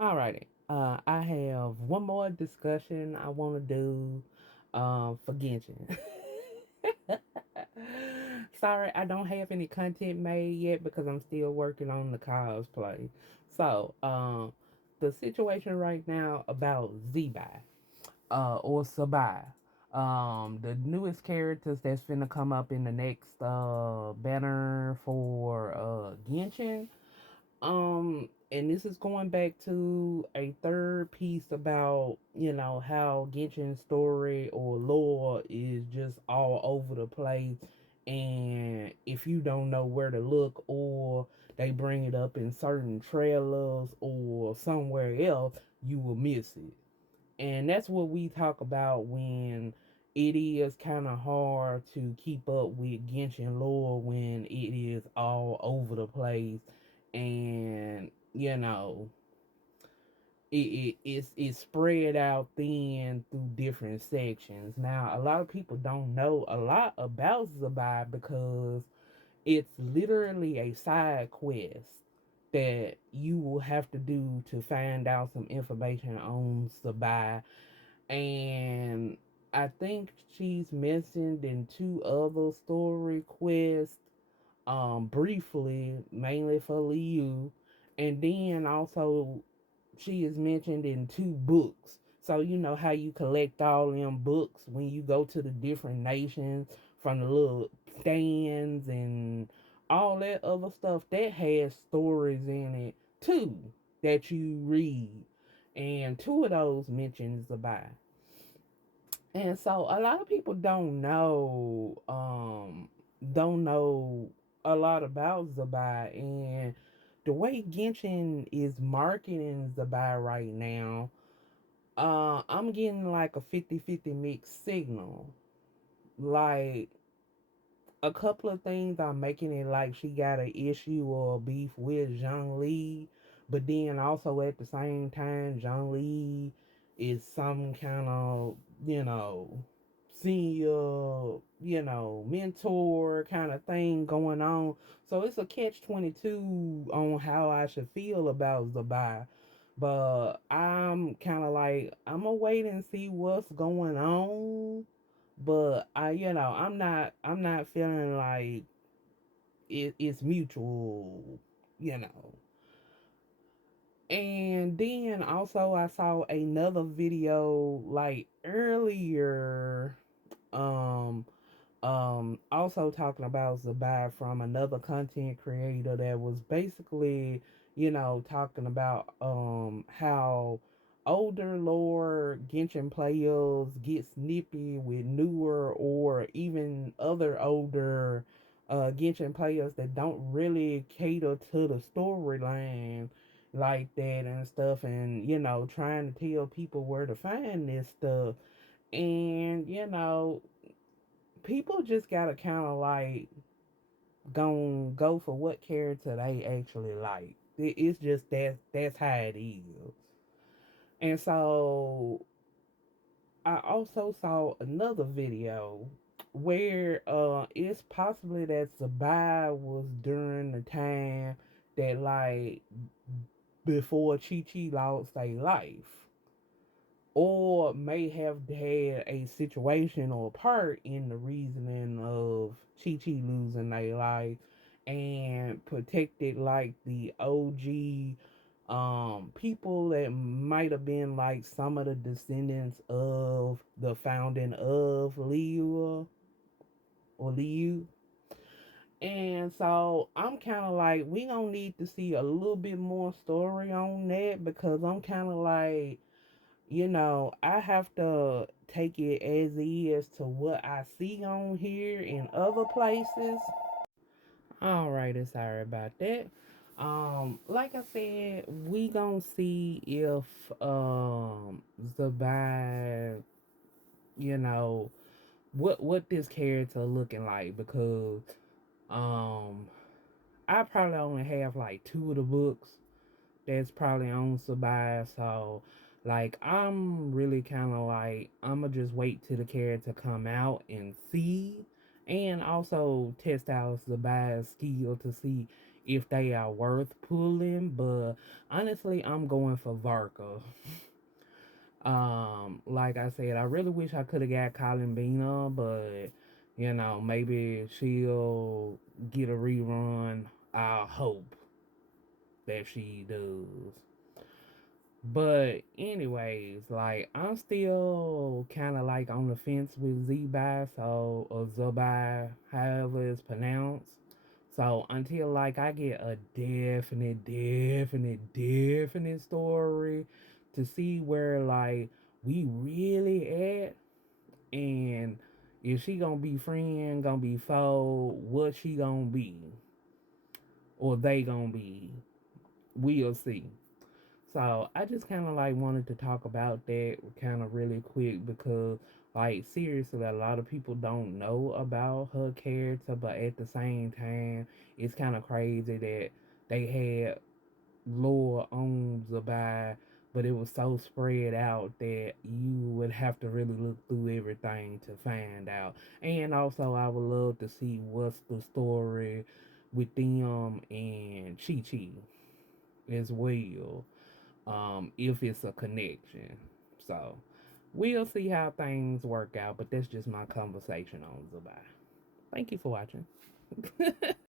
Alrighty. I have one more discussion I want to do for Genshin. Sorry, I don't have any content made yet because I'm still working on the cosplay. So, the situation right now about Zibai, or Zibai, the newest characters that's finna come up in the next banner for Genshin. And this is going back to a third piece about, how Genshin's story or lore is just all over the place. And if you don't know where to look, or they bring it up in certain trailers or somewhere else, you will miss it. And that's what we talk about when it is kind of hard to keep up with Genshin lore when it is all over the place, and it's spread out thin through different sections. Now a lot of people don't know a lot about Zibai because it's literally a side quest that you will have to do to find out some information on Zibai. And I think she's mentioned in two other story quests, briefly, mainly for Liu, and then also she is mentioned in two books. So you know how you collect all them books when you go to the different nations from the little stands and all that other stuff that has stories in it too that you read. And two of those mentions the buy. And so a lot of people don't know a lot about Zibai, and the way Genshin is marketing Zibai right now, I'm getting like a 50-50 mixed signal. Like a couple of things are making it like she got an issue or beef with Zhang, but then also at the same time, Zhang is some kind of, senior, mentor kind of thing going on. So it's a catch 22 on how I should feel about Zabai. But I'm kind of like, I'm gonna wait and see what's going on, but I'm not feeling like it's mutual, you know. And then also I saw another video like earlier, um also talking about Zabai from another content creator that was basically, talking about how older lore Genshin players get snippy with newer or even other older Genshin players that don't really cater to the storyline like that and stuff, and trying to tell people where to find this stuff. And people just gotta kind of like go for what character they actually like. It's just that's how it is. And so I also saw another video where it's possibly that Sabai was during the time that like before Chi Chi lost their life, or may have had a situation or part in the reasoning of Chi Chi losing their life, and protected like the OG people that might have been like some of the descendants of the founding of Liu. And so I'm kind of like, we gonna need to see a little bit more story on that, because I'm kind of like, I have to take it as is to what I see on here in other places. Alrighty, sorry about that. Like I said, we gonna see if Zabai, you know, what this character looking like, because um I probably only have like two of the books that's probably on Sabai. So like I'm really kinda like I'ma just wait till the character come out and see, and also test out Sabai's skill to see if they are worth pulling. But honestly, I'm going for Varka. Like I said, I really wish I could have got Columbina, but maybe she'll get a rerun. I hope that she does. But anyways, like I'm still kind of like on the fence with Zibai, so or Zibai, however it's pronounced. So until like I get a definite story to see where like we really at, and if she gonna be friend, gonna be foe, what she gonna be, or they gonna be, we'll see. So I just kind of like wanted to talk about that kind of really quick because like seriously a lot of people don't know about her character, but at the same time it's kind of crazy that they had lore on Zibai, but it was so spread out that you would have to really look through everything to find out. And also I would love to see what's the story with them and Chi Chi as well, if it's a connection. So we'll see how things work out, but that's just my conversation on Zubai. Thank you for watching.